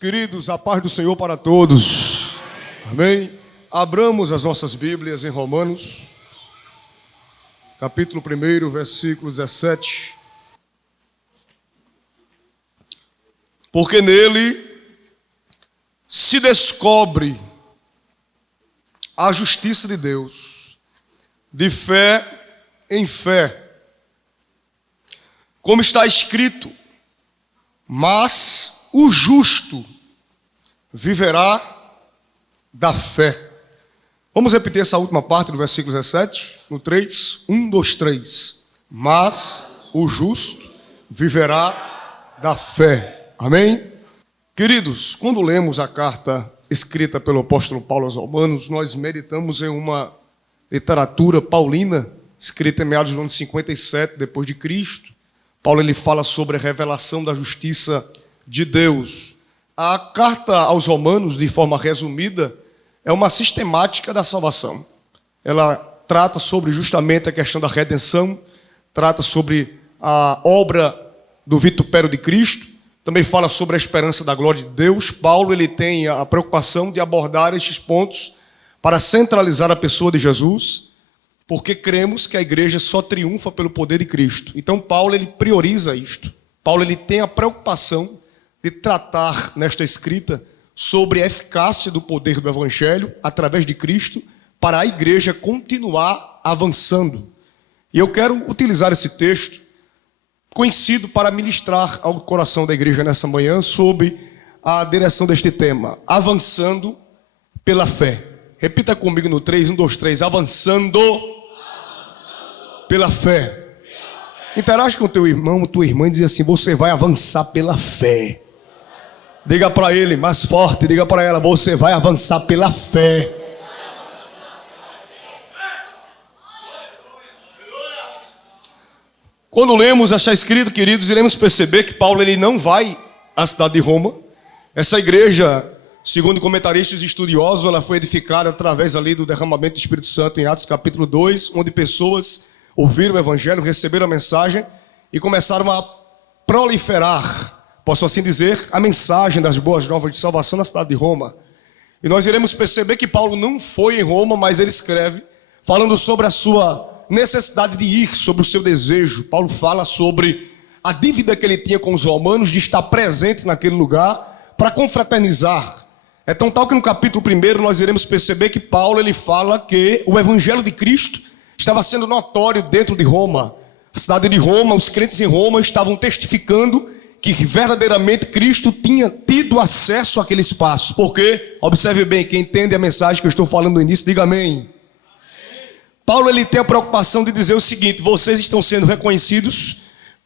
Queridos, a paz do Senhor para todos. Amém? Abramos as nossas Bíblias em Romanos, capítulo 1, versículo 17. Porque nele se descobre a justiça de Deus, de fé em fé. Como está escrito, mas o justo viverá da fé. Vamos repetir essa última parte do versículo 17, no 3, 1, 2, 3. Mas o justo viverá da fé. Amém? Queridos, quando lemos a carta escrita pelo apóstolo Paulo aos Romanos, nós meditamos em uma literatura paulina, escrita em meados do ano 57 depois de Cristo. Paulo ele fala sobre a revelação da justiça de Deus. A carta aos Romanos, de forma resumida, é uma sistemática da salvação. Ela trata sobre justamente a questão da redenção, trata sobre a obra do vitupério de Cristo, também fala sobre a esperança da glória de Deus. Paulo ele tem a preocupação de abordar estes pontos para centralizar a pessoa de Jesus, porque cremos que a igreja só triunfa pelo poder de Cristo. Então Paulo ele prioriza isto. Paulo ele tem a preocupação de tratar nesta escrita sobre a eficácia do poder do Evangelho através de Cristo para a igreja continuar avançando. E eu quero utilizar esse texto conhecido para ministrar ao coração da igreja nessa manhã sob a direção deste tema, avançando pela fé. Repita comigo no 3, 1, 2, 3, avançando pela fé. Interage com teu irmão, tua irmã e diz assim, você vai avançar pela fé. Diga para ele, mais forte, diga para ela, você vai avançar pela fé. Quando lemos esta escrita, queridos, iremos perceber que Paulo ele não vai à cidade de Roma. Essa igreja, segundo comentaristas estudiosos, ela foi edificada através ali do derramamento do Espírito Santo em Atos capítulo 2, onde pessoas ouviram o evangelho, receberam a mensagem e começaram a proliferar, posso assim dizer, a mensagem das boas novas de salvação na cidade de Roma. E nós iremos perceber que Paulo não foi em Roma, mas ele escreve falando sobre a sua necessidade de ir, sobre o seu desejo. Paulo fala sobre a dívida que ele tinha com os romanos de estar presente naquele lugar para confraternizar. É tão tal que no capítulo 1 nós iremos perceber que Paulo ele fala que o evangelho de Cristo estava sendo notório dentro de Roma. A cidade de Roma, os crentes em Roma estavam testificando que verdadeiramente Cristo tinha tido acesso àquele espaço. Porque, observe bem, quem entende a mensagem que eu estou falando no início, diga amém. Paulo ele tem a preocupação de dizer o seguinte, vocês estão sendo reconhecidos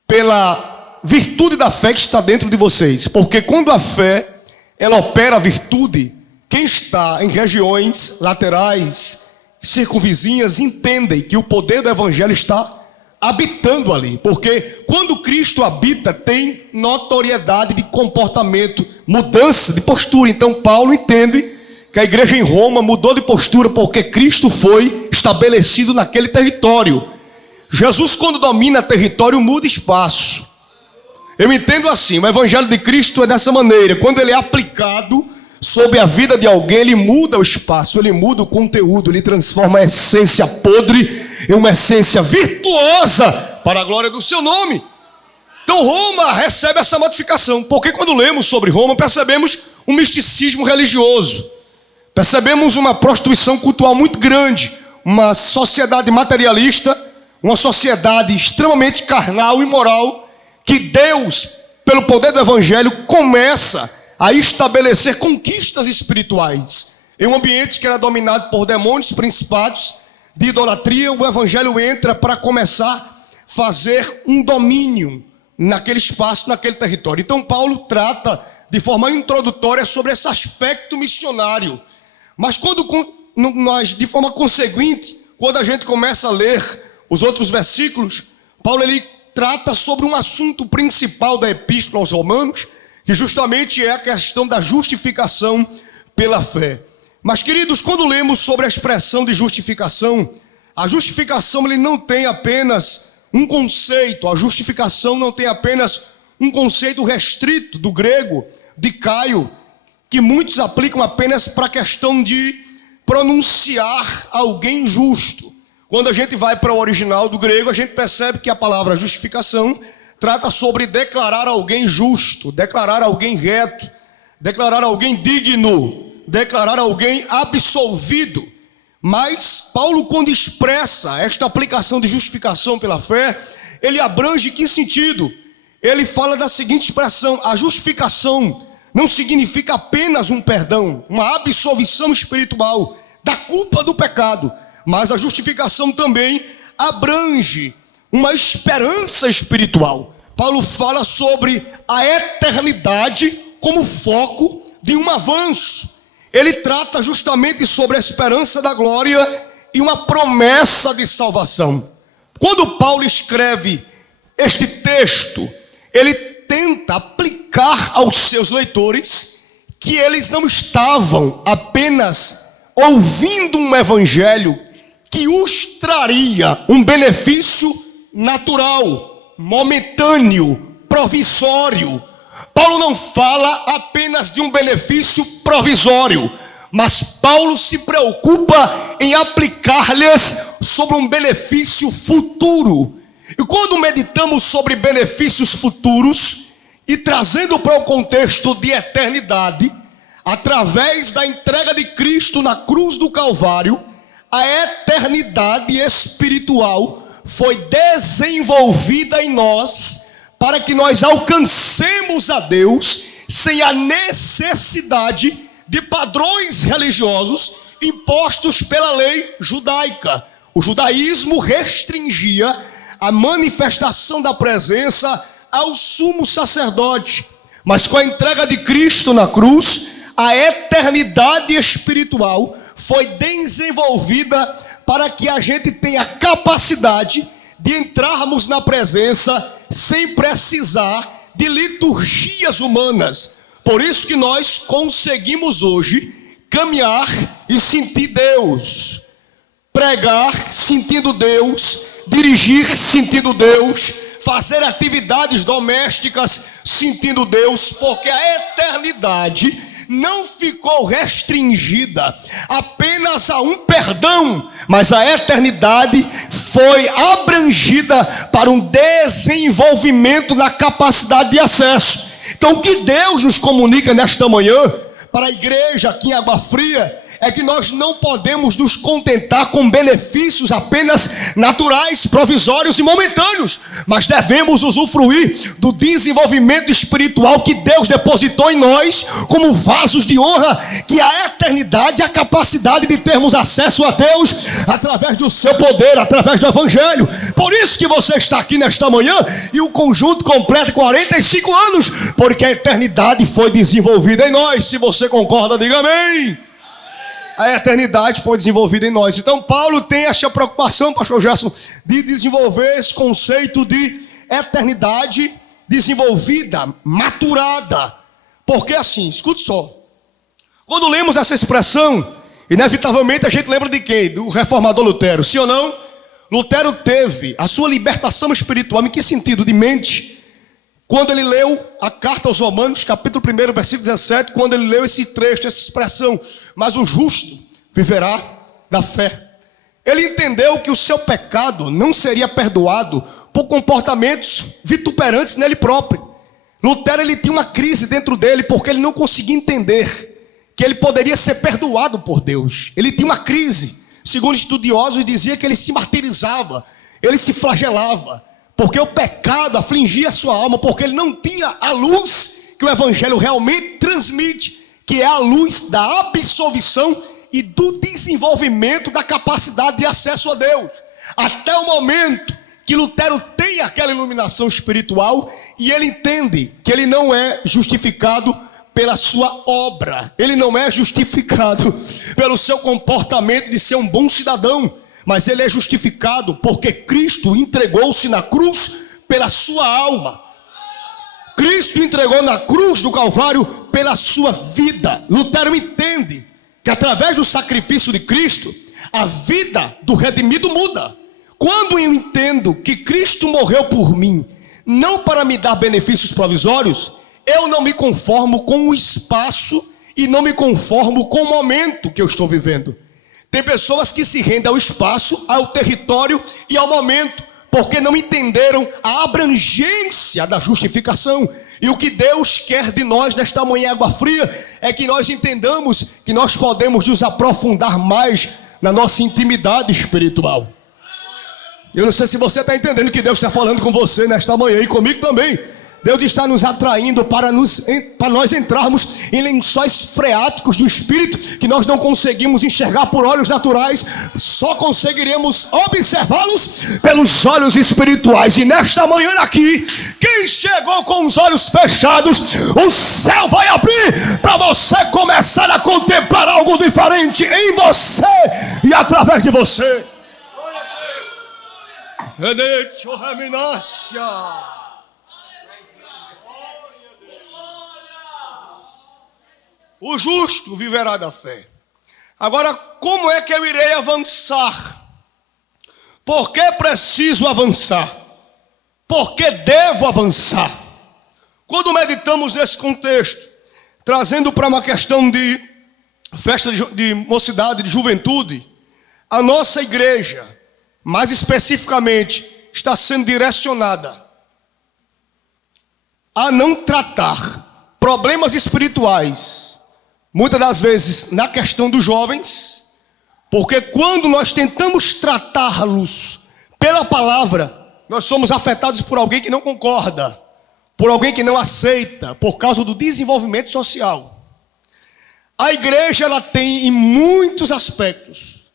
pela virtude da fé que está dentro de vocês. Porque quando a fé, ela opera a virtude, quem está em regiões laterais, circunvizinhas, entendem que o poder do evangelho está habitando ali. Porque quando Cristo habita, tem notoriedade de comportamento, mudança de postura. Então Paulo entende que a igreja em Roma mudou de postura porque Cristo foi estabelecido naquele território. Jesus, quando domina território, muda espaço. Eu entendo assim, o evangelho de Cristo é dessa maneira. Quando ele é aplicado sobre a vida de alguém, ele muda o espaço, ele muda o conteúdo, ele transforma a essência podre em uma essência virtuosa para a glória do seu nome. Então Roma recebe essa modificação, porque quando lemos sobre Roma, percebemos um misticismo religioso. Percebemos uma prostituição cultural muito grande, uma sociedade materialista, uma sociedade extremamente carnal e moral, que Deus, pelo poder do evangelho, começa a estabelecer conquistas espirituais. Em um ambiente que era dominado por demônios, principados de idolatria, o evangelho entra para começar a fazer um domínio naquele espaço, naquele território. Então Paulo trata de forma introdutória sobre esse aspecto missionário. Mas quando nós, de forma conseguinte, quando a gente começa a ler os outros versículos, Paulo ele trata sobre um assunto principal da epístola aos Romanos, que justamente é a questão da justificação pela fé. Mas, queridos, quando lemos sobre a expressão de justificação, a justificação ele não tem apenas um conceito, a justificação não tem apenas um conceito restrito do grego, de Caio, que muitos aplicam apenas para a questão de pronunciar alguém justo. Quando a gente vai para o original do grego, a gente percebe que a palavra justificação trata sobre declarar alguém justo, declarar alguém reto, declarar alguém digno, declarar alguém absolvido. Mas Paulo, quando expressa esta aplicação de justificação pela fé, ele abrange que sentido? Ele fala da seguinte expressão: a justificação não significa apenas um perdão, uma absolvição espiritual da culpa do pecado, mas a justificação também abrange uma esperança espiritual. Paulo fala sobre a eternidade como foco de um avanço. Ele trata justamente sobre a esperança da glória e uma promessa de salvação. Quando Paulo escreve este texto, ele tenta aplicar aos seus leitores que eles não estavam apenas ouvindo um evangelho que os traria um benefício natural, momentâneo, provisório. Paulo não fala apenas de um benefício provisório, mas Paulo se preocupa em aplicar-lhes sobre um benefício futuro. E quando meditamos sobre benefícios futuros e trazendo para o contexto de eternidade, através da entrega de Cristo na cruz do Calvário, a eternidade espiritual foi desenvolvida em nós para que nós alcancemos a Deus sem a necessidade de padrões religiosos impostos pela lei judaica. O judaísmo restringia a manifestação da presença ao sumo sacerdote, mas com a entrega de Cristo na cruz, a eternidade espiritual foi desenvolvida para que a gente tenha capacidade de entrarmos na presença sem precisar de liturgias humanas. Por isso que nós conseguimos hoje caminhar e sentir Deus, pregar sentindo Deus, dirigir sentindo Deus, fazer atividades domésticas sentindo Deus, porque a eternidade não ficou restringida apenas a um perdão, mas a eternidade foi abrangida para um desenvolvimento na capacidade de acesso. Então o que Deus nos comunica nesta manhã para a igreja aqui em Água Fria é que nós não podemos nos contentar com benefícios apenas naturais, provisórios e momentâneos, mas devemos usufruir do desenvolvimento espiritual que Deus depositou em nós como vasos de honra, que a eternidade é a capacidade de termos acesso a Deus através do seu poder, através do evangelho. Por isso que você está aqui nesta manhã e o conjunto completa 45 anos, porque a eternidade foi desenvolvida em nós. Se você concorda, diga amém. A eternidade foi desenvolvida em nós. Então Paulo tem essa preocupação, pastor Gerson, de desenvolver esse conceito de eternidade desenvolvida, maturada. Porque assim, escute só, quando lemos essa expressão, inevitavelmente a gente lembra de quem? Do reformador Lutero, sim ou não? Lutero teve a sua libertação espiritual, em que sentido? De mente. Quando ele leu a carta aos Romanos, capítulo 1, versículo 17, quando ele leu esse trecho, essa expressão, mas o justo viverá da fé. Ele entendeu que o seu pecado não seria perdoado por comportamentos vituperantes nele próprio. Lutero, ele tinha uma crise dentro dele, porque ele não conseguia entender que ele poderia ser perdoado por Deus. Ele tinha uma crise. Segundo estudiosos, dizia que ele se martirizava, ele se flagelava, porque o pecado afligia a sua alma, porque ele não tinha a luz que o evangelho realmente transmite, que é a luz da absolvição e do desenvolvimento da capacidade de acesso a Deus. Até o momento que Lutero tem aquela iluminação espiritual e ele entende que ele não é justificado pela sua obra, ele não é justificado pelo seu comportamento de ser um bom cidadão, mas ele é justificado porque Cristo entregou-se na cruz pela sua alma. Cristo entregou na cruz do Calvário pela sua vida. Lutero entende que através do sacrifício de Cristo, a vida do redimido muda. Quando eu entendo que Cristo morreu por mim, não para me dar benefícios provisórios, eu não me conformo com o espaço e não me conformo com o momento que eu estou vivendo. Tem pessoas que se rendem ao espaço, ao território e ao momento, porque não entenderam a abrangência da justificação. E o que Deus quer de nós nesta manhã água fria é que nós entendamos que nós podemos nos aprofundar mais na nossa intimidade espiritual. Eu não sei se você está entendendo que Deus está falando com você nesta manhã e comigo também. Deus está nos atraindo para nós entrarmos em lençóis freáticos do Espírito que nós não conseguimos enxergar por olhos naturais, só conseguiremos observá-los pelos olhos espirituais. E nesta manhã aqui, quem chegou com os olhos fechados, o céu vai abrir para você começar a contemplar algo diferente em você e através de você. O justo viverá da fé. Agora, como é que eu irei avançar? Por que preciso avançar? Por que devo avançar? Quando meditamos esse contexto, trazendo para uma questão de festa de mocidade, de juventude, a nossa igreja, mais especificamente, está sendo direcionada a não tratar problemas espirituais, muitas das vezes na questão dos jovens, porque quando nós tentamos tratá-los pela palavra, nós somos afetados por alguém que não concorda, por alguém que não aceita, por causa do desenvolvimento social. A igreja, ela tem em muitos aspectos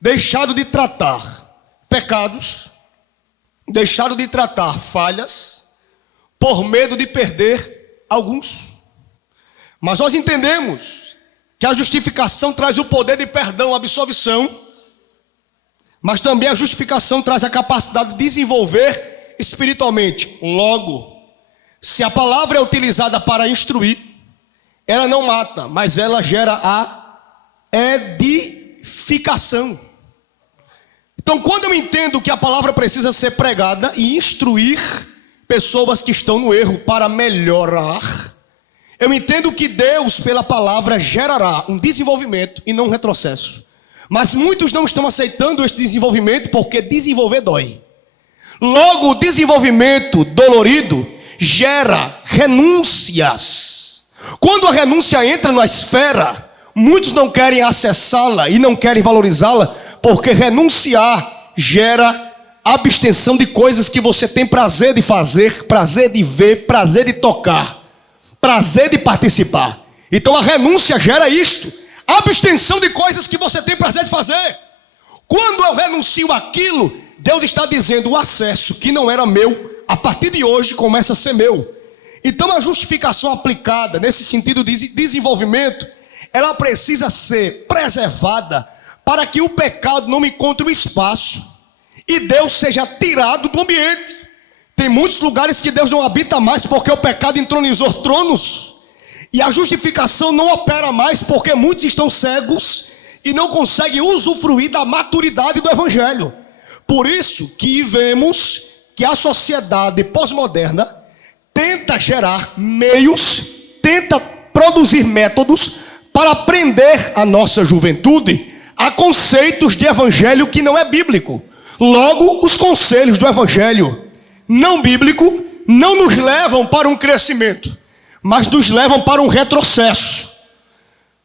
deixado de tratar pecados, deixado de tratar falhas, por medo de perder alguns. Mas nós entendemos que a justificação traz o poder de perdão, absolvição, mas também a justificação traz a capacidade de desenvolver espiritualmente. Logo, se a palavra é utilizada para instruir, ela não mata, mas ela gera a edificação. Então, quando eu entendo que a palavra precisa ser pregada e instruir pessoas que estão no erro para melhorar, eu entendo que Deus, pela palavra, gerará um desenvolvimento e não um retrocesso. Mas muitos não estão aceitando este desenvolvimento porque desenvolver dói. Logo, o desenvolvimento dolorido gera renúncias. Quando a renúncia entra na esfera, muitos não querem acessá-la e não querem valorizá-la, porque renunciar gera abstenção de coisas que você tem prazer de fazer, prazer de ver, prazer de tocar, prazer de participar. Então a renúncia gera isto, abstenção de coisas que você tem prazer de fazer. Quando eu renuncio aquilo, Deus está dizendo: o acesso que não era meu, a partir de hoje começa a ser meu. Então a justificação aplicada nesse sentido de desenvolvimento, ela precisa ser preservada para que o pecado não encontre um espaço e Deus seja tirado do ambiente. Tem muitos lugares que Deus não habita mais porque o pecado entronizou tronos, e a justificação não opera mais porque muitos estão cegos e não conseguem usufruir da maturidade do evangelho. Por isso que vemos que a sociedade pós-moderna tenta gerar meios, tenta produzir métodos para prender a nossa juventude a conceitos de evangelho que não é bíblico. Logo, os conselhos do evangelho não bíblico não nos levam para um crescimento, mas nos levam para um retrocesso.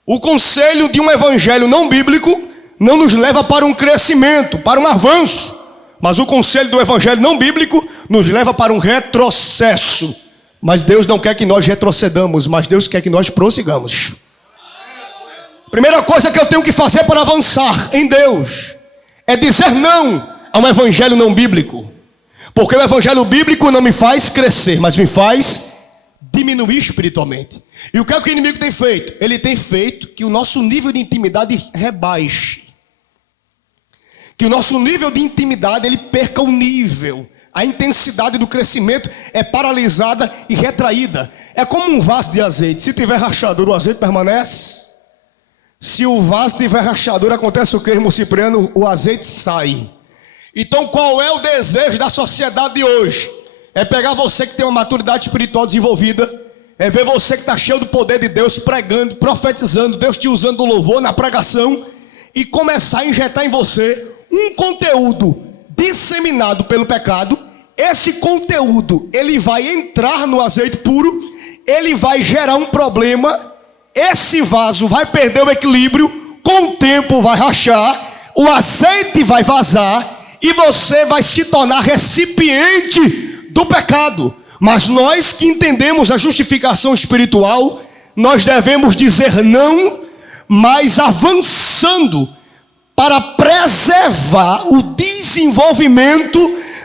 O conselho de um evangelho não bíblico não nos leva para um crescimento, para um avanço, mas o conselho do evangelho não bíblico nos leva para um retrocesso. Mas Deus não quer que nós retrocedamos, mas Deus quer que nós prossigamos. Primeira coisa que eu tenho que fazer para avançar em Deus é dizer não a um evangelho não bíblico. Porque o evangelho bíblico não me faz crescer, mas me faz diminuir espiritualmente. E o que é que o inimigo tem feito? Ele tem feito que o nosso nível de intimidade rebaixe. Que o nosso nível de intimidade ele perca o nível. A intensidade do crescimento é paralisada e retraída. É como um vaso de azeite. Se tiver rachadura, o azeite permanece. Se o vaso tiver rachadura, acontece o que, irmão Cipriano? O azeite sai. Então qual é o desejo da sociedade de hoje? É pegar você que tem uma maturidade espiritual desenvolvida É ver você que está cheio do poder de Deus, pregando, profetizando, Deus te usando no louvor, na pregação, e começar a injetar em você um conteúdo disseminado pelo pecado. Esse conteúdo, ele vai entrar no azeite puro, ele vai gerar um problema, esse vaso vai perder o equilíbrio, com o tempo vai rachar, o azeite vai vazar, e você vai se tornar recipiente do pecado. Mas nós que entendemos a justificação espiritual, nós devemos dizer não, mas avançando para preservar o desenvolvimento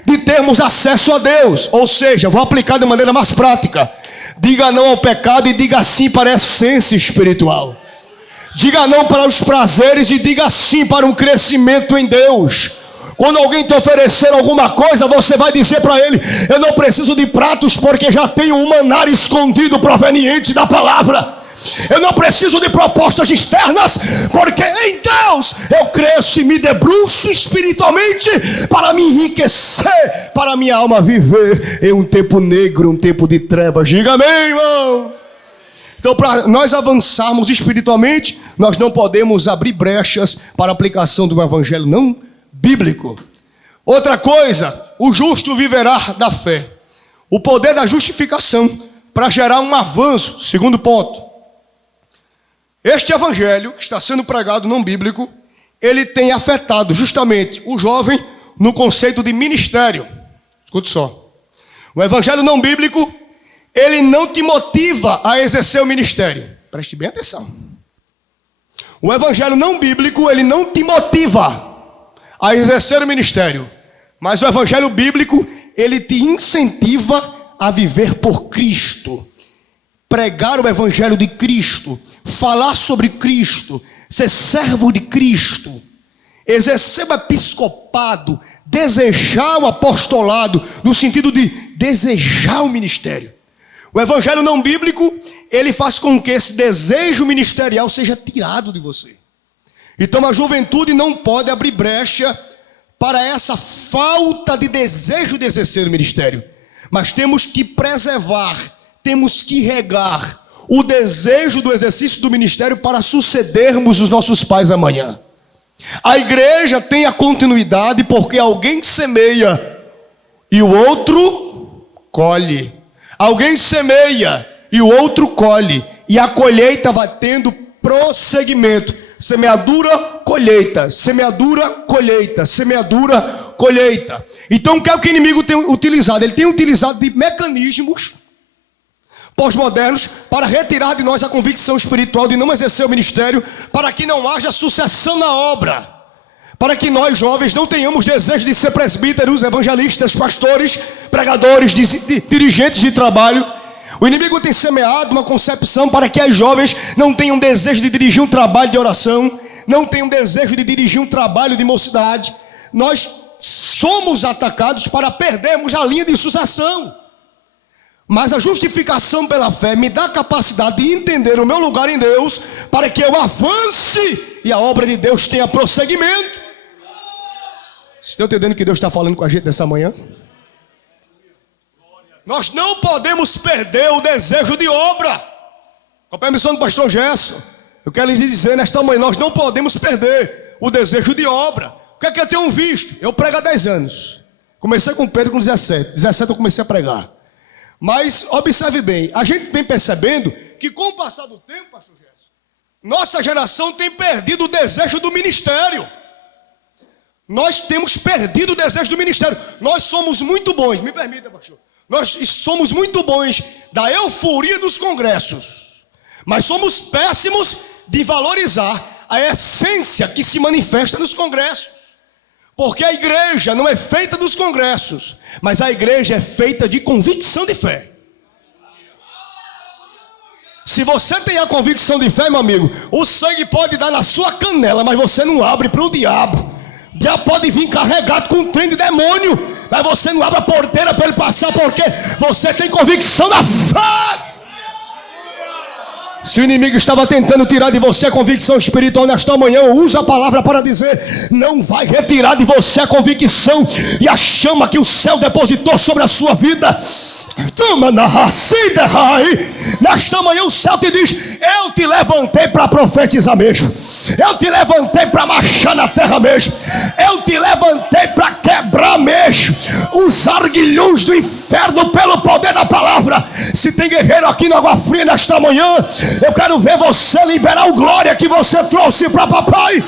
de termos acesso a Deus. Ou seja, vou aplicar de maneira mais prática: diga não ao pecado e diga sim para a essência espiritual. Diga não para os prazeres e diga sim para um crescimento em Deus. Quando alguém te oferecer alguma coisa, você vai dizer para ele: eu não preciso de pratos, porque já tenho um maná escondido proveniente da palavra. Eu não preciso de propostas externas, porque em Deus eu cresço e me debruço espiritualmente para me enriquecer, para minha alma viver em um tempo negro, um tempo de trevas. Diga amém, irmão. Então, para nós avançarmos espiritualmente, nós não podemos abrir brechas para a aplicação do evangelho não bíblico. Outra coisa, o justo viverá da fé. O poder da justificação para gerar um avanço. Segundo ponto, este evangelho que está sendo pregado não bíblico, ele tem afetado justamente o jovem no conceito de ministério. Escute só. O evangelho não bíblico, ele não te motiva a exercer o ministério. Preste bem atenção. O evangelho não bíblico, ele não te motiva a exercer o ministério. Mas o evangelho bíblico, ele te incentiva a viver por Cristo. Pregar o evangelho de Cristo, falar sobre Cristo, ser servo de Cristo, exercer o episcopado, desejar o apostolado, no sentido de desejar o ministério. O evangelho não bíblico, ele faz com que esse desejo ministerial seja tirado de você. Então a juventude não pode abrir brecha para essa falta de desejo de exercer o ministério. Mas temos que preservar, temos que regar o desejo do exercício do ministério para sucedermos os nossos pais amanhã. A igreja tem a continuidade porque alguém semeia e o outro colhe. Alguém semeia e o outro colhe. E a colheita vai tendo prosseguimento. Semeadura, colheita. Semeadura, colheita. Semeadura, colheita. Então o que é o que o inimigo tem utilizado? Ele tem utilizado de mecanismos pós-modernos para retirar de nós a convicção espiritual de não exercer o ministério, para que não haja sucessão na obra, para que nós jovens não tenhamos desejo de ser presbíteros, evangelistas, pastores, pregadores, dirigentes de trabalho. O inimigo tem semeado uma concepção para que as jovens não tenham desejo de dirigir um trabalho de oração, não tenham desejo de dirigir um trabalho de mocidade. Nós somos atacados para perdermos a linha de sucessão. Mas a justificação pela fé me dá a capacidade de entender o meu lugar em Deus, para que eu avance e a obra de Deus tenha prosseguimento. Vocês estão entendendo que Deus está falando com a gente nessa manhã? Nós não podemos perder o desejo de obra. Com a permissão do pastor Gerson, eu quero lhes dizer nesta manhã, nós não podemos perder o desejo de obra. O que é que eu tenho visto? Eu prego há 10 anos. Comecei com Pedro com 17. 17 eu comecei a pregar. Mas observe bem, a gente vem percebendo que com o passar do tempo, pastor Gerson, nossa geração tem perdido o desejo do ministério. Nós temos perdido o desejo do ministério. Nós somos muito bons, me permita, pastor. Nós somos muito bons da euforia dos congressos, mas somos péssimos de valorizar a essência que se manifesta nos congressos. Porque a igreja não é feita dos congressos, mas a igreja é feita de convicção de fé. Se você tem a convicção de fé, meu amigo, o sangue pode dar na sua canela, mas você não abre para o diabo. O diabo pode vir carregado com um trem de demônio, mas você não abre a porteira para ele passar, porque você tem convicção da fé. Se o inimigo estava tentando tirar de você a convicção espiritual nesta manhã, usa a palavra para dizer: não vai retirar de você a convicção e a chama que o céu depositou sobre a sua vida. Nesta manhã o céu te diz: eu te levantei para profetizar mesmo, eu te levantei para marchar na terra mesmo, eu te levantei para quebrar mesmo os arguilhões do inferno pelo poder da palavra. Se tem guerreiro aqui na Água Fria nesta manhã, eu quero ver você liberar o glória que você trouxe para papai.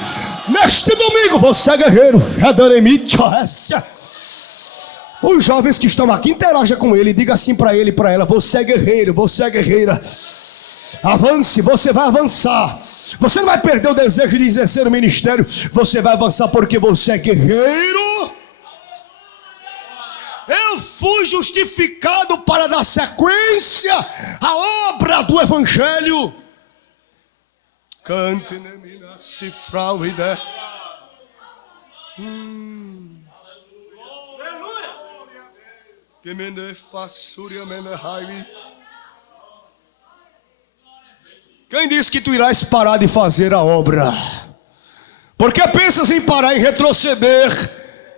Neste domingo você é guerreiro. Os jovens que estão aqui, interaja com ele, diga assim para ele e para ela: você é guerreiro, você é guerreira. Avance, você vai avançar. Você não vai perder o desejo de exercer o ministério. Você vai avançar porque você é guerreiro. Eu fui justificado para dar sequência à obra do Evangelho. Cante nemina cifrauide. Que mene façuria mene raivi. Quem disse que tu irás parar de fazer a obra? Porque pensas em parar, em retroceder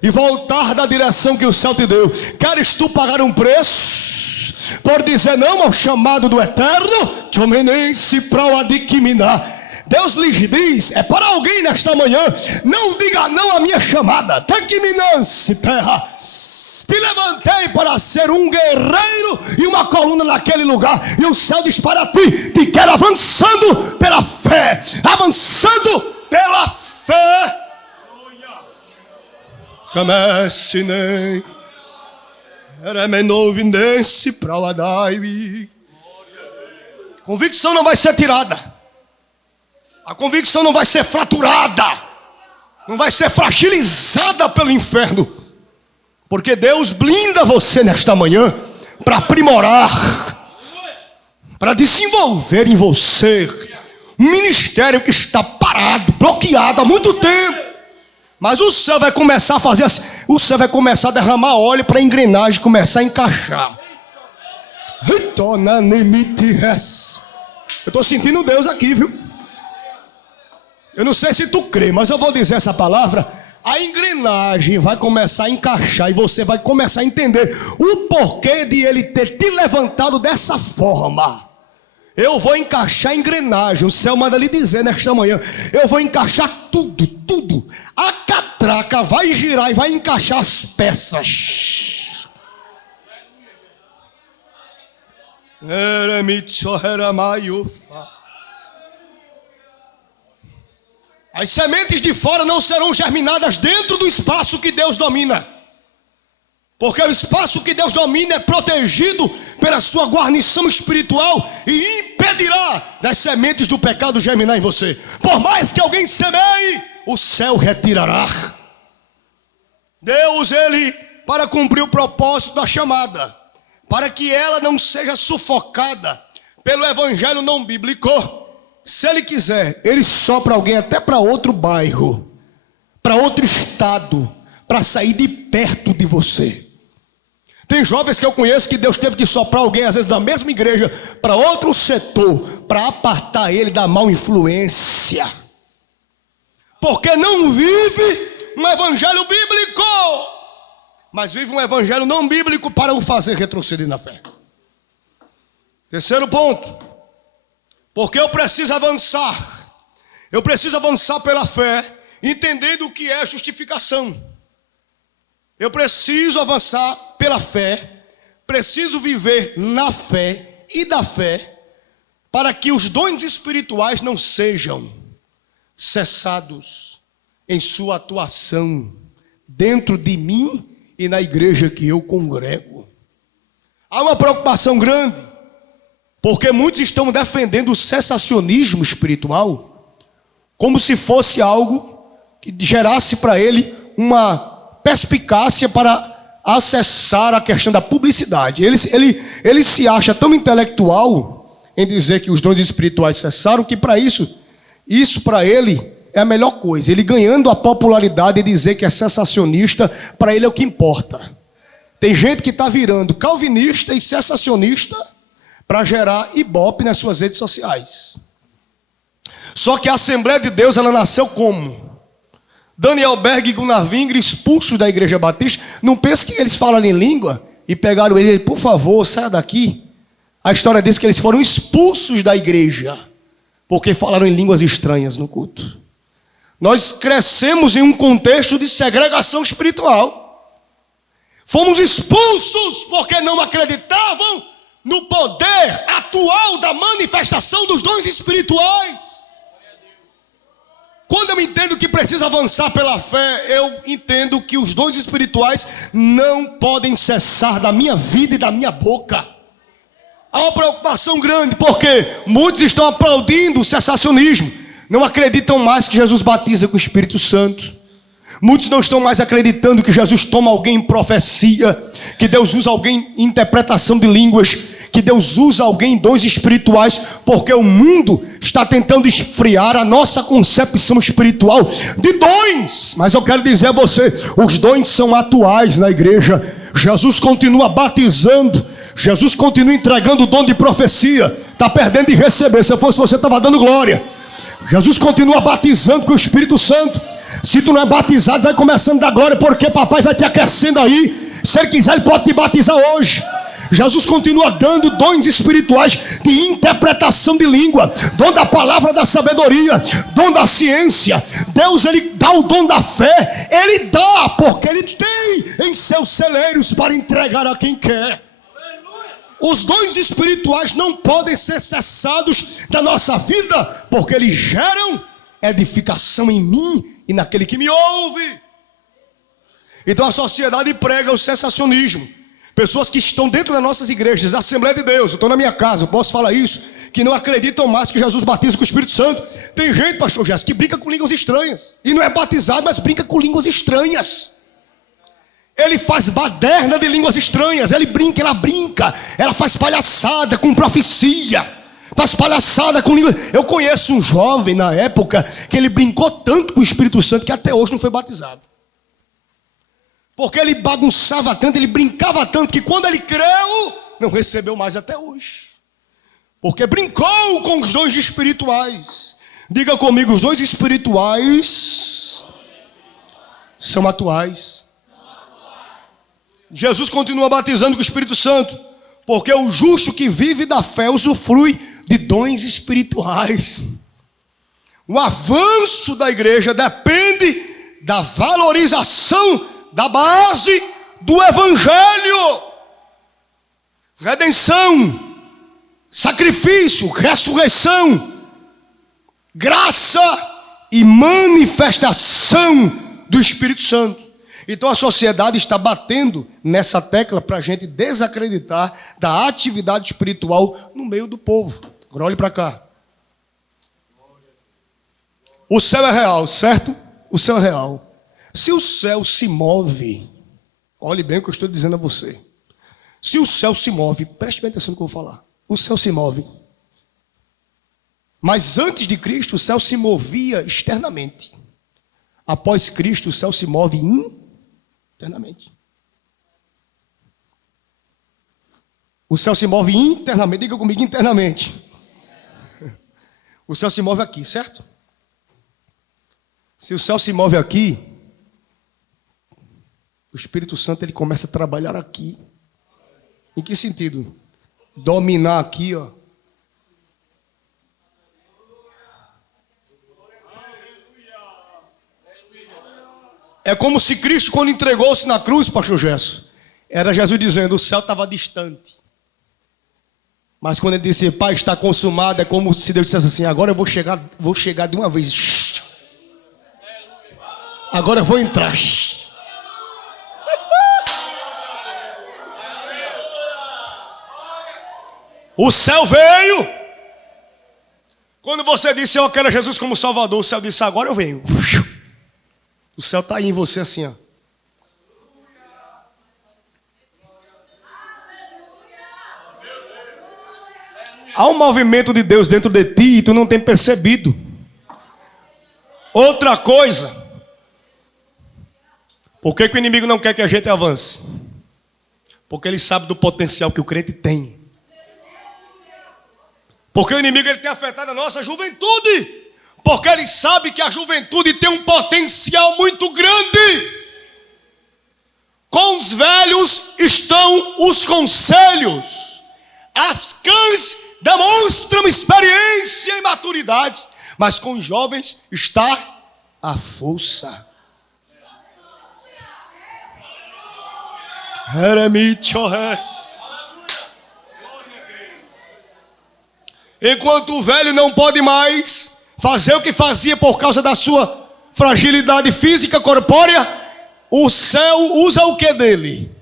e voltar da direção que o céu te deu? Queres tu pagar um preço por dizer não ao chamado do Eterno? Deus lhes diz, é para alguém nesta manhã: não diga não à minha chamada. Terra. Te levantei para ser um guerreiro e uma coluna naquele lugar. E o céu diz para ti: te quero avançando pela fé. Avançando pela fé. Convicção não vai ser tirada. A convicção não vai ser fraturada. Não vai ser fragilizada pelo inferno. Porque Deus blinda você nesta manhã para aprimorar, para desenvolver em você um ministério que está parado, bloqueado há muito tempo. Mas o céu vai começar a fazer assim, o céu vai começar a derramar óleo para a engrenagem começar a encaixar. Eu estou sentindo Deus aqui, viu? Eu não sei se tu crê, mas eu vou dizer essa palavra. A engrenagem vai começar a encaixar e você vai começar a entender o porquê de ele ter te levantado dessa forma. Eu vou encaixar a engrenagem. O céu manda lhe dizer nesta manhã: eu vou encaixar tudo. A catraca vai girar e vai encaixar as peças. As sementes de fora não serão germinadas dentro do espaço que Deus domina. Porque o espaço que Deus domina é protegido pela sua guarnição espiritual e impedirá das sementes do pecado germinar em você. Por mais que alguém semeie, o céu retirará. Deus, ele, para cumprir o propósito da chamada, para que ela não seja sufocada pelo evangelho não bíblico, se ele quiser, ele sopra alguém até para outro bairro, para outro estado, para sair de perto de você. Tem jovens que eu conheço que Deus teve que soprar alguém, às vezes da mesma igreja, para outro setor, para apartar ele da mal influência. Porque não vive um evangelho bíblico, mas vive um evangelho não bíblico para o fazer retroceder na fé. Terceiro ponto. Porque eu preciso avançar. Eu preciso avançar pela fé, entendendo o que é justificação. Eu preciso avançar pela fé, preciso viver na fé e da fé, para que os dons espirituais não sejam cessados em sua atuação dentro de mim e na igreja que eu congrego. Há uma preocupação grande, porque muitos estão defendendo o cessacionismo espiritual como se fosse algo que gerasse para ele uma perspicácia para acessar a questão da publicidade. Ele se acha tão intelectual em dizer que os dons espirituais cessaram, que para isso para ele é a melhor coisa. Ele ganhando a popularidade e dizer que é cessacionista, para ele é o que importa. Tem gente que está virando calvinista e cessacionista para gerar ibope nas suas redes sociais. Só que a Assembleia de Deus, ela nasceu como? Daniel Berg e Gunnar Wingre, expulsos da Igreja Batista. Não pense que eles falam em língua e pegaram ele, por favor, saia daqui. A história diz que eles foram expulsos da igreja porque falaram em línguas estranhas no culto. Nós crescemos em um contexto de segregação espiritual. Fomos expulsos porque não acreditavam no poder atual da manifestação dos dons espirituais. Quando eu entendo que precisa avançar pela fé, eu entendo que os dons espirituais não podem cessar da minha vida e da minha boca. Há uma preocupação grande, porque muitos estão aplaudindo o cessacionismo. Não acreditam mais que Jesus batiza com o Espírito Santo. Muitos não estão mais acreditando que Jesus toma alguém em profecia, que Deus usa alguém em interpretação de línguas, que Deus usa alguém em dons espirituais, porque o mundo está tentando esfriar a nossa concepção espiritual de dons. Mas eu quero dizer a você, os dons são atuais na igreja. Jesus continua batizando, Jesus continua entregando o dom de profecia. Está perdendo de receber. Se eu fosse você, estava dando glória. Jesus continua batizando com o Espírito Santo. Se tu não é batizado, vai começando a dar glória, porque papai vai te aquecendo aí. Se ele quiser, ele pode te batizar hoje. Jesus continua dando dons espirituais de interpretação de língua, dom da palavra da sabedoria, dom da ciência. Deus, ele dá o dom da fé. Ele dá porque ele tem em seus celeiros para entregar a quem quer. Os dons espirituais não podem ser cessados da nossa vida, porque eles geram edificação em mim e naquele que me ouve. Então a sociedade prega o cessacionismo. Pessoas que estão dentro das nossas igrejas, a Assembleia de Deus, eu estou na minha casa, eu posso falar isso, que não acreditam mais que Jesus batiza com o Espírito Santo. Tem gente, pastor Jéssica, que brinca com línguas estranhas. E não é batizado, mas brinca com línguas estranhas. Ele faz baderna de línguas estranhas. Ele brinca, ela brinca. Ela faz palhaçada com profecia. Faz palhaçada com língua. Eu conheço um jovem na época que ele brincou tanto com o Espírito Santo que até hoje não foi batizado. Porque ele bagunçava tanto, ele brincava tanto que quando ele creu, não recebeu mais até hoje. Porque brincou com os dons espirituais. Diga comigo, os dons espirituais são atuais. Jesus continua batizando com o Espírito Santo, porque o justo que vive da fé usufrui de dons espirituais. O avanço da igreja depende da valorização da base do evangelho. Redenção, sacrifício, ressurreição, graça e manifestação do Espírito Santo. Então a sociedade está batendo nessa tecla para a gente desacreditar da atividade espiritual no meio do povo. Agora olhe para cá. O céu é real, certo? O céu é real. Se o céu se move, olhe bem o que eu estou dizendo a você. Se o céu se move, preste bem atenção no que eu vou falar. O céu se move. Mas antes de Cristo, o céu se movia externamente. Após Cristo, o céu se move internamente. O céu se move internamente. Diga comigo, internamente. O céu se move aqui, certo? Se o céu se move aqui, o Espírito Santo ele começa a trabalhar aqui. Em que sentido? Dominar aqui, ó. É como se Cristo, quando entregou-se na cruz, pastor Gesso, era Jesus dizendo, o céu estava distante. Mas quando ele disse, Pai, está consumado, é como se Deus dissesse assim, agora eu vou chegar de uma vez. Agora eu vou entrar. O céu veio. Quando você disse, eu quero Jesus como Salvador, o céu disse, agora eu venho. O céu está aí em você assim, ó. Há um movimento de Deus dentro de ti e tu não tem percebido. Outra coisa. Por que o inimigo não quer que a gente avance? Porque ele sabe do potencial que o crente tem. Porque o inimigo ele tem afetado a nossa juventude. Porque ele sabe que a juventude tem um potencial muito grande. Com os velhos estão os conselhos. As cães demonstram experiência e maturidade. Mas com os jovens está a força. Enquanto o velho não pode mais fazer o que fazia por causa da sua fragilidade física, corpórea, o céu usa o que dele?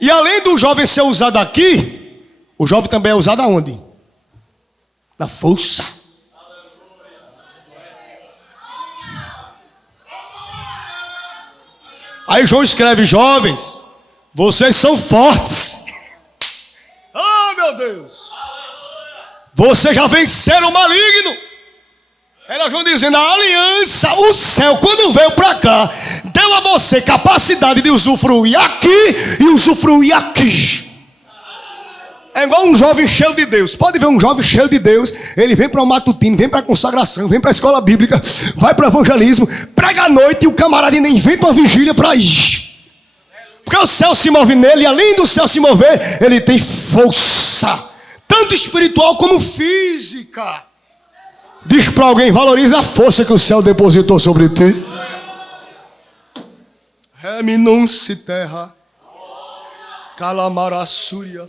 E além do jovem ser usado aqui, o jovem também é usado aonde? Na força. Aí João escreve: jovens, vocês são fortes. Oh, meu Deus! Vocês já venceram o maligno. Era João dizendo: a aliança, o céu, quando veio para cá, deu a você capacidade de usufruir aqui e usufruir aqui. É igual um jovem cheio de Deus. Pode ver um jovem cheio de Deus. Ele vem para o matutino, vem para a consagração, vem para a escola bíblica, vai para o evangelismo, prega à noite e o camarada ainda inventa uma vigília para ir. Porque o céu se move nele e além do céu se mover, ele tem força, tanto espiritual como física. Diz para alguém: valoriza a força que o céu depositou sobre ti. Reminunce terra, calamarassúria.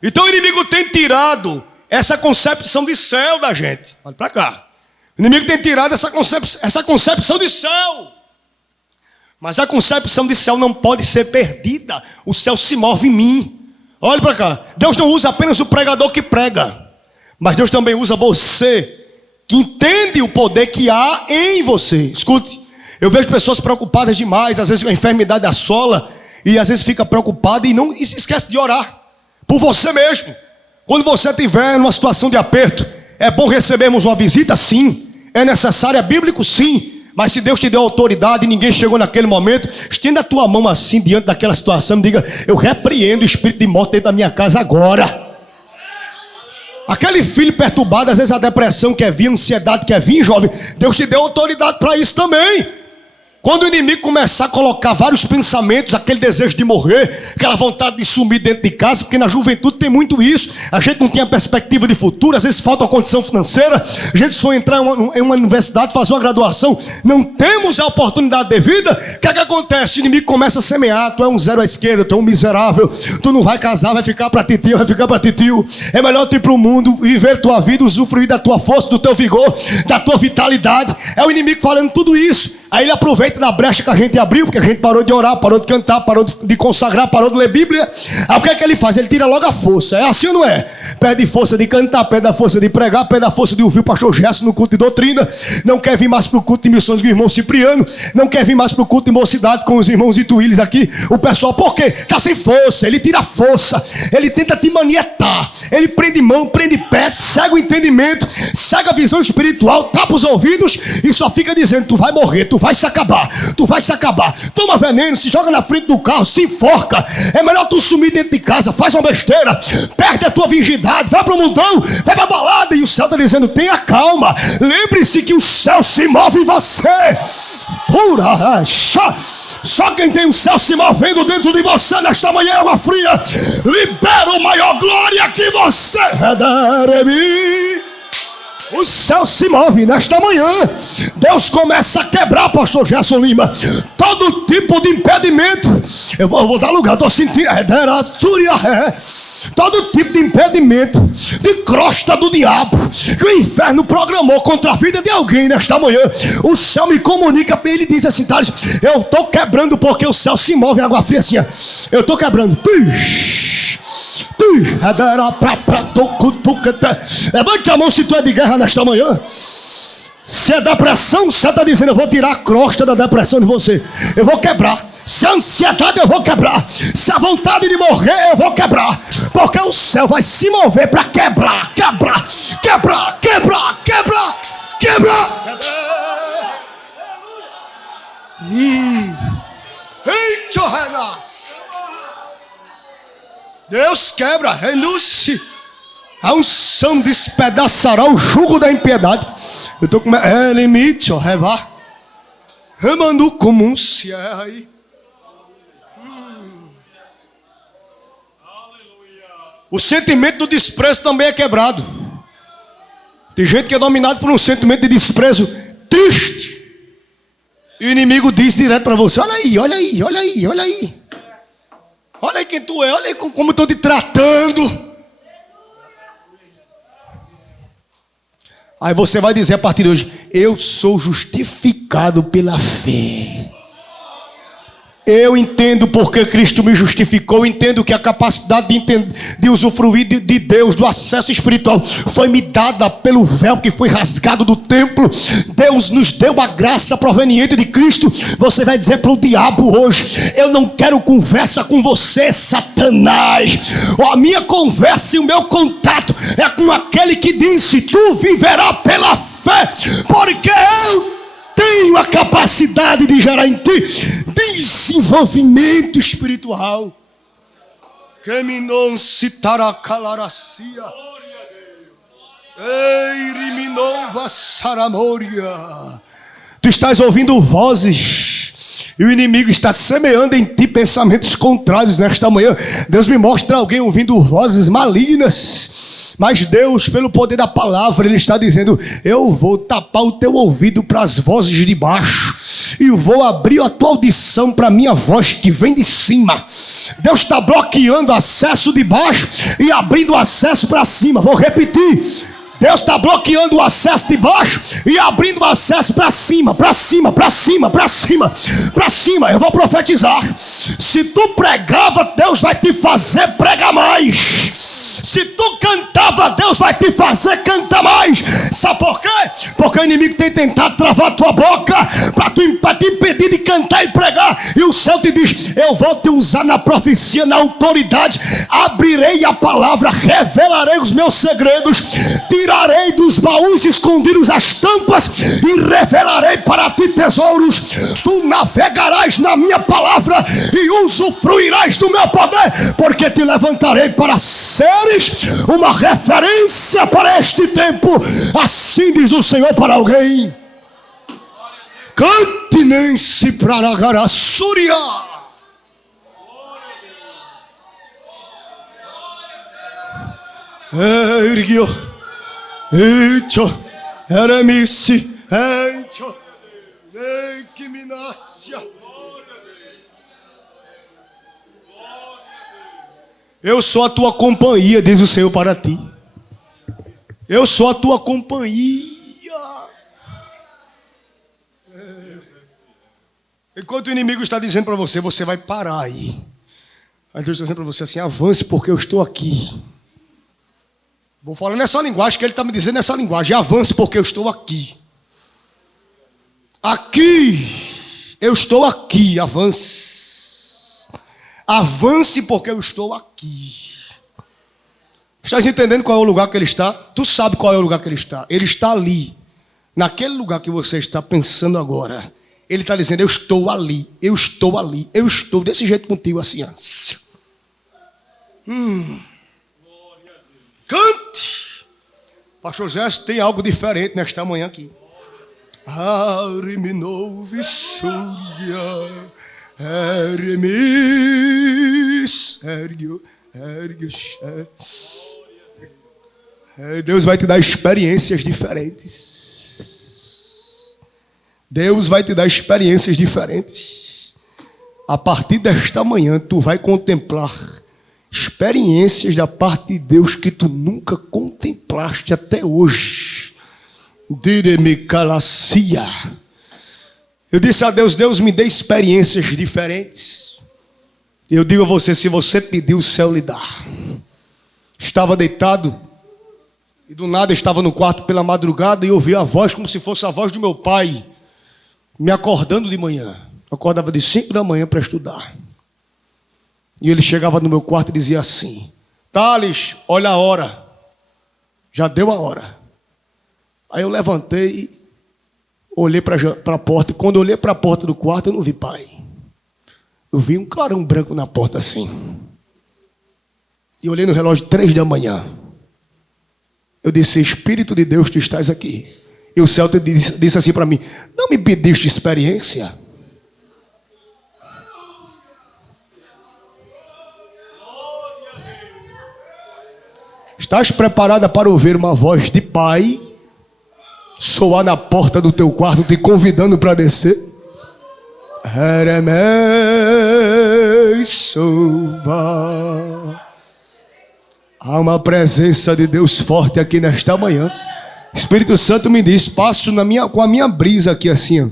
Então o inimigo tem tirado essa concepção de céu da gente. Olha para cá. O inimigo tem tirado essa concepção de céu. Mas a concepção de céu não pode ser perdida. O céu se move em mim. Olha para cá. Deus não usa apenas o pregador que prega, mas Deus também usa você que entende o poder que há em você. Escute, eu vejo pessoas preocupadas demais, às vezes com a enfermidade assola, e às vezes fica preocupada e se esquece de orar por você mesmo. Quando você estiver numa situação de aperto, é bom recebermos uma visita, sim. É necessário, é bíblico, sim. Mas se Deus te deu autoridade e ninguém chegou naquele momento, estenda a tua mão assim diante daquela situação e diga: eu repreendo o espírito de morte dentro da minha casa agora. Aquele filho perturbado, às vezes a depressão quer vir, a ansiedade quer vir, jovem, Deus te deu autoridade para isso também. Quando o inimigo começar a colocar vários pensamentos, aquele desejo de morrer, aquela vontade de sumir dentro de casa, porque na juventude tem muito isso, a gente não tem a perspectiva de futuro, às vezes falta uma condição financeira, a gente só entrar em uma universidade, fazer uma graduação, não temos a oportunidade devida, o que é que acontece? O inimigo começa a semear: tu é um zero à esquerda, tu é um miserável, tu não vai casar, vai ficar para titio, vai ficar para titio, é melhor tu ir para o mundo, viver tua vida, usufruir da tua força, do teu vigor, da tua vitalidade. É o inimigo falando tudo isso. Aí ele aproveita da brecha que a gente abriu, porque a gente parou de orar, parou de cantar, parou de consagrar, parou de ler Bíblia. Aí o que é que ele faz? Ele tira logo a força. É assim ou não é? Perde força de cantar, perde a força de pregar, perde a força de ouvir o pastor Gerson no culto de doutrina. Não quer vir mais para o culto de missões com o irmão Cipriano. Não quer vir mais para o culto de mocidade com os irmãos Ituílis aqui. O pessoal, por quê? Está sem força. Ele tira a força. Ele tenta te manietar. Ele prende mão, prende pé, cega o entendimento, cega a visão espiritual, tapa os ouvidos e só fica dizendo: tu vai morrer, tu vai se acabar, tu vai se acabar. Toma veneno, se joga na frente do carro, se enforca. É melhor tu sumir dentro de casa, faz uma besteira, perde a tua virgindade, vai pro mundão, vai pra balada. E o céu está dizendo: tenha calma, lembre-se que o céu se move em você. Pura, só quem tem o céu se movendo dentro de você nesta manhã, água fria, libera o maior glória que você. O céu se move nesta manhã. Deus começa a quebrar, pastor Gerson Lima, todo tipo de impedimento. Eu vou dar lugar, estou sentindo todo tipo de impedimento, de crosta do diabo que o inferno programou contra a vida de alguém nesta manhã. O céu me comunica, ele diz assim: Thales, eu estou quebrando, porque o céu se move em água fria assim, ó. Eu estou quebrando. Levante a mão se tu é de guerra nesta manhã. Se é depressão, você está dizendo: eu vou tirar a crosta da depressão de você, eu vou quebrar. Se a ansiedade, eu vou quebrar. Se a vontade de morrer, eu vou quebrar. Porque o céu vai se mover para quebrar, quebrar, quebrar, quebrar, quebrar, quebrar. Eita, Deus quebra, renuncie. A unção despedaçará o jugo da impiedade. Eu estou com limite, ó, revar. Remando como um cierra aí. O sentimento do desprezo também é quebrado. Tem gente que é dominado por um sentimento de desprezo triste. E o inimigo diz direto para você: olha aí, olha aí, olha aí, olha aí. Olha aí quem tu é, olha aí como estou te tratando. Aí você vai dizer a partir de hoje: eu sou justificado pela fé. Eu entendo porque Cristo me justificou. Entendo que a capacidade de usufruir de Deus, do acesso espiritual, foi me dada pelo véu que foi rasgado do templo. Deus nos deu a graça proveniente de Cristo. Você vai dizer para o diabo hoje: eu não quero conversa com você, Satanás. A minha conversa e o meu contato é com aquele que disse: tu viverás pela fé, porque eu tenho a capacidade de gerar em ti desenvolvimento espiritual. Que me não citará calaracia. Ei, riminova saramoria. Tu estás ouvindo vozes e o inimigo está semeando em ti pensamentos contrários nesta manhã. Deus me mostra alguém ouvindo vozes malignas. Mas Deus, pelo poder da palavra, Ele está dizendo: eu vou tapar o teu ouvido para as vozes de baixo. E vou abrir a tua audição para a minha voz que vem de cima. Deus está bloqueando o acesso de baixo e abrindo o acesso para cima. Vou repetir. Deus está bloqueando o acesso de baixo e abrindo o acesso para cima, para cima, para cima, para cima, para cima. Eu vou profetizar. Se tu pregava, Deus vai te fazer pregar mais. Se tu cantava, Deus vai te fazer cantar mais. Sabe por quê? Porque o inimigo tem tentado travar a tua boca para te impedir de cantar e pregar. E o céu te diz: eu vou te usar na profecia, na autoridade. Abrirei a palavra, revelarei os meus segredos, tirarei dos baús escondidos as tampas e revelarei para ti tesouros. Tu navegarás na minha palavra e usufruirás do meu poder, porque te levantarei para seres uma referência para este tempo. Assim diz o Senhor para alguém. Cantinense para Garassúria. Ergueu. Eito, eremice, eito, que minácia. Eu sou a tua companhia, diz o Senhor para ti. Eu sou a tua companhia. Enquanto o inimigo está dizendo para você: você vai parar aí. Aí Deus está dizendo para você assim: avance porque eu estou aqui. Vou falar nessa linguagem que ele está me dizendo, nessa linguagem: avance porque eu estou aqui. Aqui, eu estou aqui, avance. Avance porque eu estou aqui. Estás entendendo qual é o lugar que ele está? Tu sabe qual é o lugar que ele está. Ele está ali, naquele lugar que você está pensando agora. Ele está dizendo: eu estou ali, eu estou ali, eu estou desse jeito contigo assim. Cante. Pastor Zé, tem algo diferente nesta manhã aqui. Deus vai te dar experiências diferentes. Deus vai te dar experiências diferentes. A partir desta manhã, tu vai contemplar experiências da parte de Deus que tu nunca contemplaste até hoje. Eu disse a Deus: Deus, me dê experiências diferentes. Eu digo a você: se você pedir, o céu lhe dá. Estava deitado e do nada estava no quarto pela madrugada e ouvi a voz como se fosse a voz do meu pai me acordando de manhã. Eu acordava de 5 da manhã para estudar. E ele chegava no meu quarto e dizia assim: Thales, olha a hora. Já deu a hora. Aí eu levantei, olhei para a porta. E quando eu olhei para a porta do quarto, eu não vi pai. Eu vi um clarão branco na porta assim. E olhei no relógio 3 da manhã. Eu disse: Espírito de Deus, tu estás aqui. E o céu disse assim para mim: não me pediste experiência? Estás preparada para ouvir uma voz de pai soar na porta do teu quarto, te convidando para descer? Há uma presença de Deus forte aqui nesta manhã. Espírito Santo me diz: passo com a minha brisa aqui assim, ó.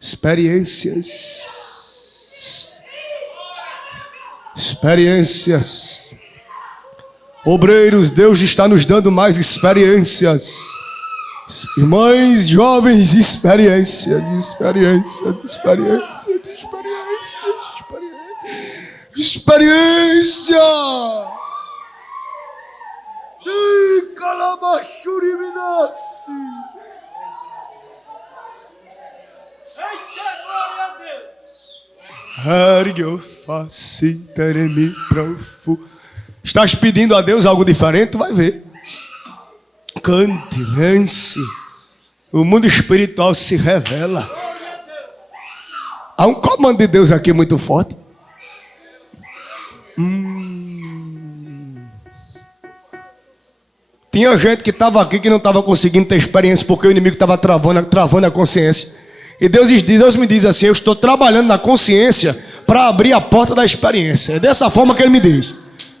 Experiências. Obreiros, Deus está nos dando mais experiências. Irmãs, jovens, experiências. Calabachuriminassi. Eita, glória a Deus. Estás pedindo a Deus algo diferente? Vai ver. Cante, lance. O mundo espiritual se revela. Há um comando de Deus aqui muito forte. Tinha gente que estava aqui que não estava conseguindo ter experiência porque o inimigo estava travando a consciência. E Deus me diz assim: eu estou trabalhando na consciência para abrir a porta da experiência. É dessa forma que Ele me diz: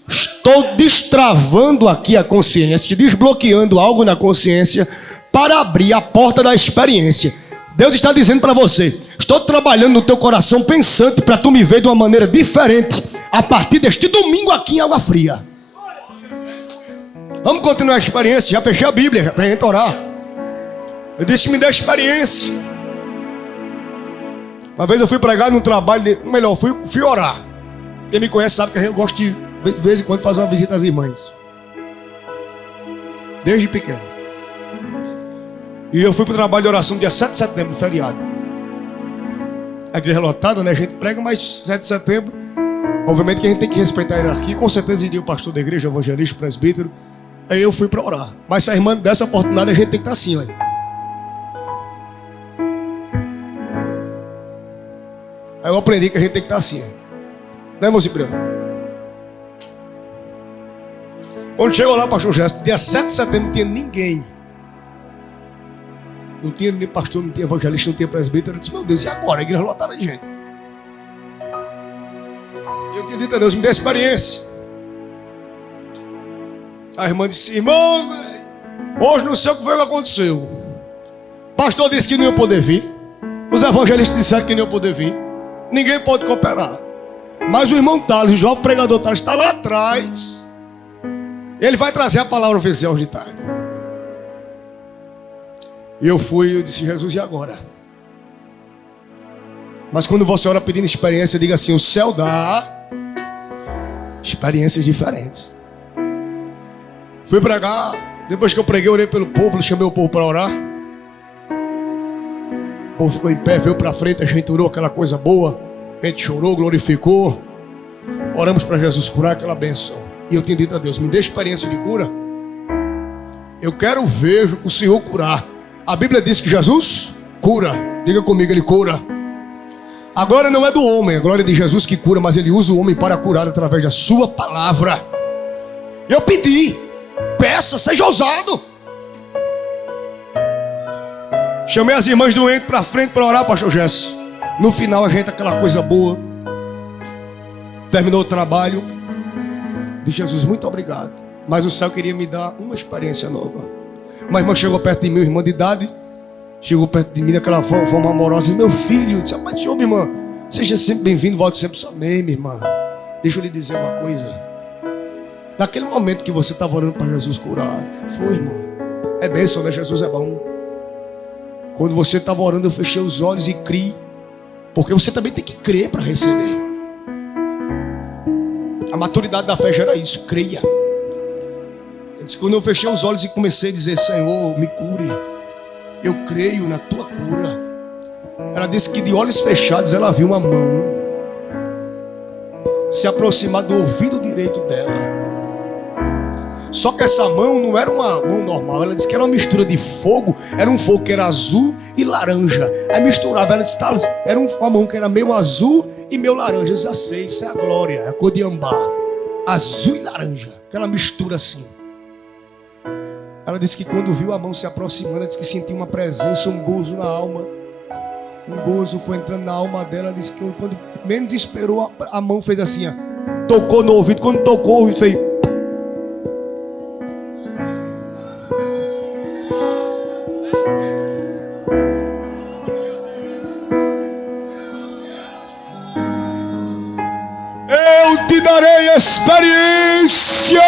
estou destravando aqui a consciência, desbloqueando algo na consciência para abrir a porta da experiência. Deus está dizendo para você: estou trabalhando no teu coração pensante para tu me ver de uma maneira diferente a partir deste domingo aqui em Água Fria. Vamos continuar a experiência. Já fechei a Bíblia para a gente orar. Eu disse: me dê experiência. Uma vez eu fui pregar num trabalho, fui orar. Quem me conhece sabe que eu gosto de vez em quando fazer uma visita às irmãs. Desde pequeno. E eu fui para o trabalho de oração dia 7 de setembro, feriado. A igreja lotada, né? A gente prega, mas 7 de setembro, obviamente que a gente tem que respeitar a hierarquia. Com certeza iria o pastor da igreja, o evangelista, o presbítero. Aí eu fui para orar. Mas se a irmã dessa oportunidade, a gente tem que estar assim, olha. Aí eu aprendi que a gente tem que estar assim. Né, irmão Cipriano? Quando chegou lá, pastor Gesto, dia 7 de setembro não tinha ninguém. Não tinha nem pastor, não tinha evangelista, não tinha presbítero. Eu disse: meu Deus, e agora? A igreja lotada de gente. E eu tinha dito a Deus: me dê experiência. A irmã disse: irmãos, hoje não sei o que foi que aconteceu. O pastor disse que não ia poder vir. Os evangelistas disseram que não ia poder vir. Ninguém pode cooperar. Mas o irmão Thales, o jovem pregador Thales, está lá atrás. Ele vai trazer a palavra oficial de tarde. E eu disse: Jesus, e agora? Mas quando você ora pedindo experiência, diga assim: o céu dá experiências diferentes. Fui pregar. Depois que eu preguei, orei pelo povo, chamei o povo para orar. O povo ficou em pé, veio para frente, a gente orou aquela coisa boa. A gente chorou, glorificou. Oramos para Jesus curar, aquela bênção. E eu tenho dito a Deus: me dê experiência de cura. Eu quero ver o Senhor curar. A Bíblia diz que Jesus cura. Diga comigo: Ele cura. A glória não é do homem, a glória é de Jesus que cura, mas Ele usa o homem para curar através da sua palavra. Eu pedi: peça, seja ousado. Chamei as irmãs doentes para frente para orar, pastor Gesso. No final a gente, aquela coisa boa. Terminou o trabalho. Disse: Jesus, muito obrigado. Mas o céu queria me dar uma experiência nova. Uma irmã chegou perto de mim, irmã de idade. Chegou perto de mim daquela forma amorosa. Disse: meu filho, disse: mas senhor, minha irmã, seja sempre bem-vindo, volte sempre só. Amém, minha irmã. Deixa eu lhe dizer uma coisa. Naquele momento que você estava orando para Jesus curar, foi, irmão. É bênção, né? Jesus é bom. Quando você estava orando, eu fechei os olhos e criei. Porque você também tem que crer para receber. A maturidade da fé já era isso: creia. Eu disse: quando eu fechei os olhos e comecei a dizer: Senhor, me cure, eu creio na tua cura. Ela disse que de olhos fechados ela viu uma mão. se aproximar do ouvido direito dela. Só que essa mão não era uma mão normal. Ela disse que era uma mistura de fogo. Era um fogo que era azul e laranja. Aí misturava. Ela disse que era uma mão que era meio azul e meio laranja. Eu já sei, isso é a glória. É a cor de ambar. Azul e laranja. Aquela mistura assim. Ela disse que quando viu a mão se aproximando, ela disse que sentiu uma presença, um gozo na alma. Um gozo foi entrando na alma dela. Ela disse que quando menos esperou, a mão fez assim, ó. Tocou no ouvido. Quando tocou, o ouvido fez... Te darei experiências,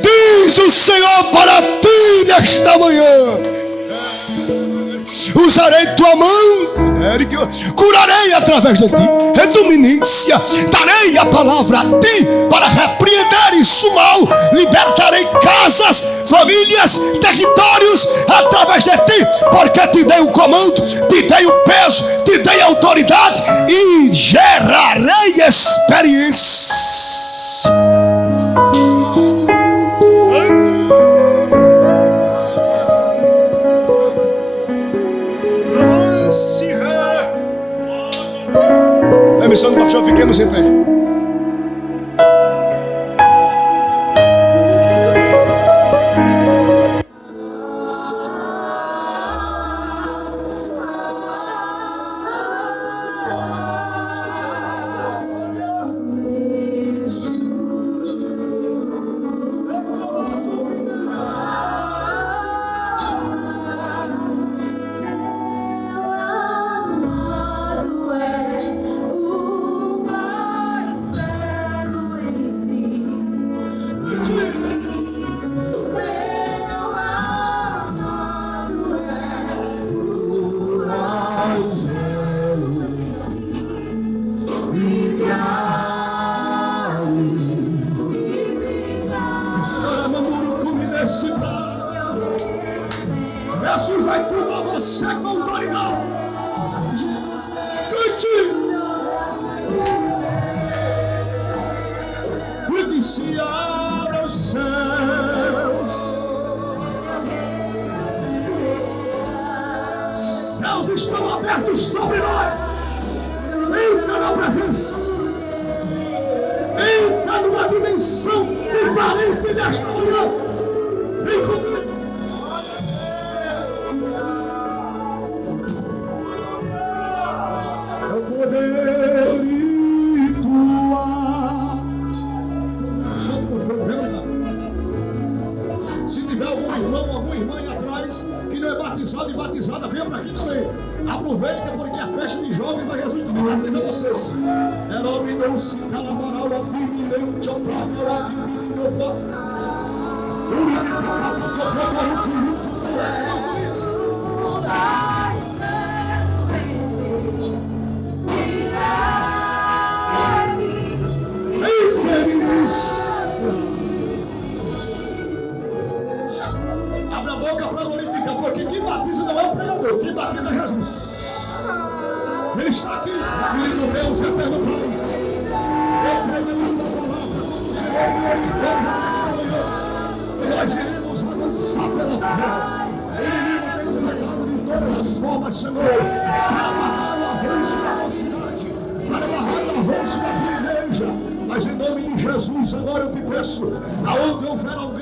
diz o Senhor para ti nesta manhã. Usarei tua mão, curarei através de ti, reduminência, darei a palavra a ti para repreenderes o mal, libertarei casas, famílias, territórios através de ti, porque te dei o comando, te dei o peso, te dei a autoridade e gerarei experiências. A missão do pastor, fiquemos em pé. Jesus vai provar você com autoridade. Cante! E que se abra os céus. Céus estão abertos sobre nós. Entra na presença. Entra numa dimensão diferente desta manhã. Se tiver algum irmão, alguma irmã aí atrás que não é batizado e batizada, venha para aqui também. Aproveita porque a festa de jovem vai Jesus batiza vocês. Não se calamará o não te obrava Abra a boca para glorificar, porque quem batiza não é o pregador, quem batiza é Jesus. Ele está aqui, menino Deus, eterno Pai. Eu prego a palavra como o Senhor me orientou nesta manhã. Nós iremos avançar pela fé. Ele tem pregado de todas as formas, Senhor, para amarrar o avanço da mocidade, para amarrar o avanço da tua igreja. Mas em nome de Jesus, agora eu te peço, aonde houver algum